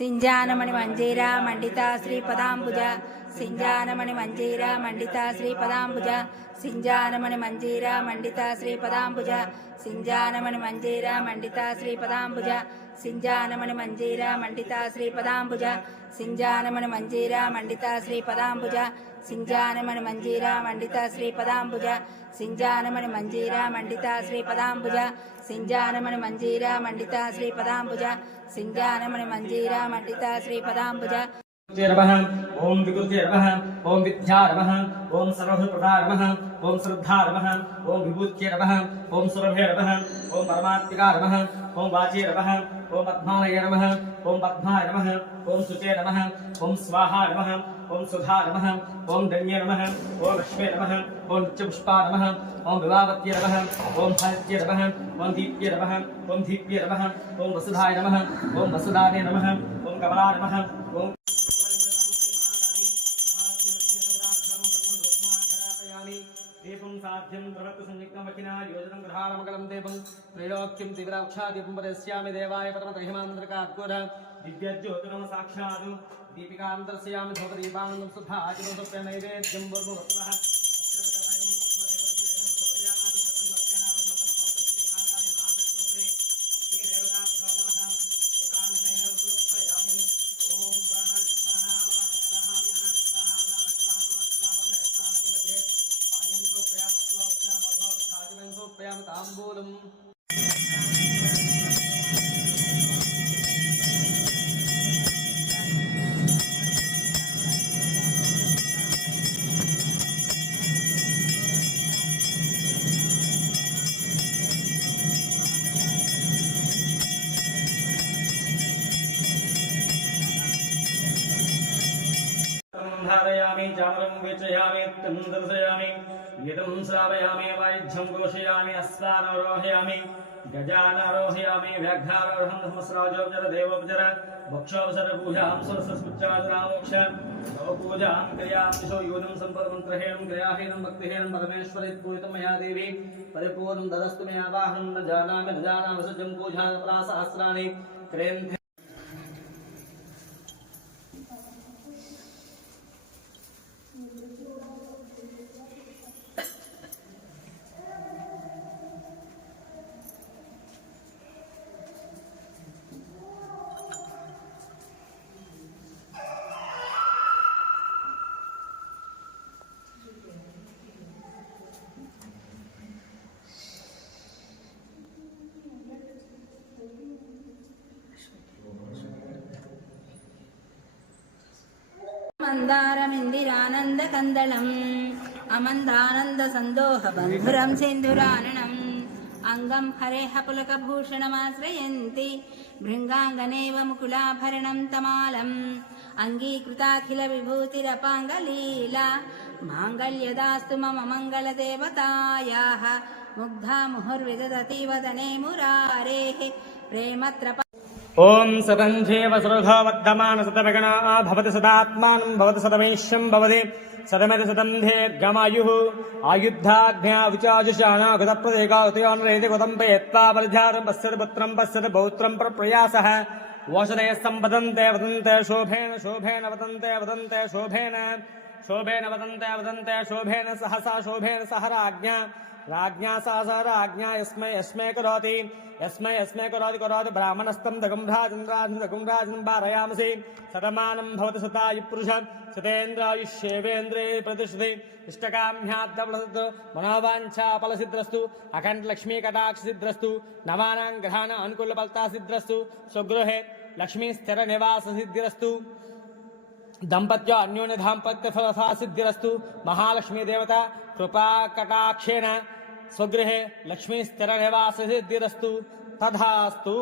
సింజానమణి మంజీరా మండితా శ్రీపదాంబుజ సింజానమణి మంజీరా మండితా శ్రీపదాంబుజ సింజానమణి మంజీరా మండితా శ్రీపదాంబుజ సింజానమణి మంజీరా మండితా శ్రీపదాంబుజ సింజానమణి మంజీరా మండితా శ్రీపదాంబుజ సింజానమణి మంజీరా మండితా శ్రీపదాంబుజ సింజానమణి మంజీరా మండితా శ్రీపదాంబుజ సింజానమణి మంజీరా మండితా శ్రీపదాంబుజ సింజానమణి మంజీరా మండితా శ్రీపదాంబుజ సింజానమణి మంజీరా మండితా శ్రీపదాంబుజ ఓం వికృత్యై నమః ఓం విద్యాయ నమః ఓం సర్వభూతప్రదాయ నమః ఓం శ్రద్ధాయ నమః ఓం విభూత్యై నమః ఓం సురభే నమః ఓం పరమాత్మికాయ నమః ఓం వాచే నమః ఓం పద్మాలయ నమః ఓం పద్మాయ నమః ఓం శుచే నమః ఓం స్వాహాయ నమః ఓం సుధాయ నమః ఓం ధన్యే నమః ఓం లక్ష్మే నమః ఓం నిత్యపుష్పాయ నమః ఓం వివావత్యై నమః ఓం హరిత్యై నమః ఓం దీప్యై నమః ఓం దీప్యై నమః ఓం వసుధాయ నమః ఓం వసుధానే నమః ఓం కమలాయ నమః ఓం దీపం సాధ్యం ప్రవర్త సంయుక్తం వకినా యోజనం గ్రహాణమకలం దీపం త్రైలోక్యం దివ్యరాక్షాదీపం పరస్యామి దేవాయ పరమతహిమాంతరకాద్గుర దివ్యజ్యోతిరం సాక్షాత్ దీపికాంతరస్యామి ధూపదీపానందం సుధా ఆచరణ నైవేద్యం వర్మవస్త్రః తాంబూలం धारयामि चामरं वेचयामि तं दर्शयामि यदं श्रावयामि वायुध्यं घोषयामि अस्वानरोहयामि गजानारोहयामि व्याघ्रारोहं सहस्राजोपचर भक्षोपचर पूजां सरस्वत्याजनामोक्ष पूजां क्रियामिषो यूनं सम्पदमन्त्रहेणं क्रियाहीनं भक्तिहीनं परमेश्वरे पूजितं मया देवी परिपूर्णं ददस्तु मे आवाहनं न जानामि सज्जं पूजापरासहस्राणि क्रेन्थे మందారమిందిరానంద కందళం అమందానంద సందోహ బంధురం సింధురాననం అంగం హరేహ పులకభూషణమాశ్రయంతి భృంగాంగనేవ ముకులాభరణం తమాలం అంగీకృతాఖిల విభూతిరపాంగలీలా మాంగళ్యదాస్తు మమ మంగళదేవతాయాః ముగ్ధా ముహుర్విదదతి వదనే మురారేః ప్రేమత్ర ओम सदंधेव सुरधो वर्धमान सतभगणा भवति सदात्मानं भवति सदमेश्यं भवति सदमेत सदंधे गमायुः आयुद्धाज्ञा विचाजुषाणा गतप्रदेगातयोनरेति गतम्पेत्वा बलिधारं पश्यति पुत्रं पश्यति पौत्रं प्रप्रयासः वसने संवदन्ते वदन्ते शोभेन शोभेन वदन्ते वदन्ते शोभेन शोभेन वदन्ते वदन्ते शोभेन सहसा शोभेन सह राज्ञा सहसा राज्ञा यस्मै यस्मै करोति यस्मै यस्मै करोति करोति ब्राह्मणस्तं दगं राजन् वारयामसि सतमानं भवति शतायुः सतेन्द्रायुष्येवेन्द्रे प्रतिष्ठते इष्टकाम्याद्दवलसतु मनोवाञ्छाफलसिद्ध्यस्तु अखण्डलक्ष्मीकटाक्षसिद्ध्यस्तु नवानां ग्रहाणां अनुकूलफलसिद्ध्यस्तु स्वगृहे लक्ष्मीस्थिरनिवाससिद्धिरस्तु दंपत्यो अन्योन्य दाम्पत्यफलसिद्धिरस्तु महालक्ष्मी देवता कृपाकटाक्षेण स्वगृहे लक्ष्मी स्थिरनिवाससिद्धिरस्तु तथास्तु।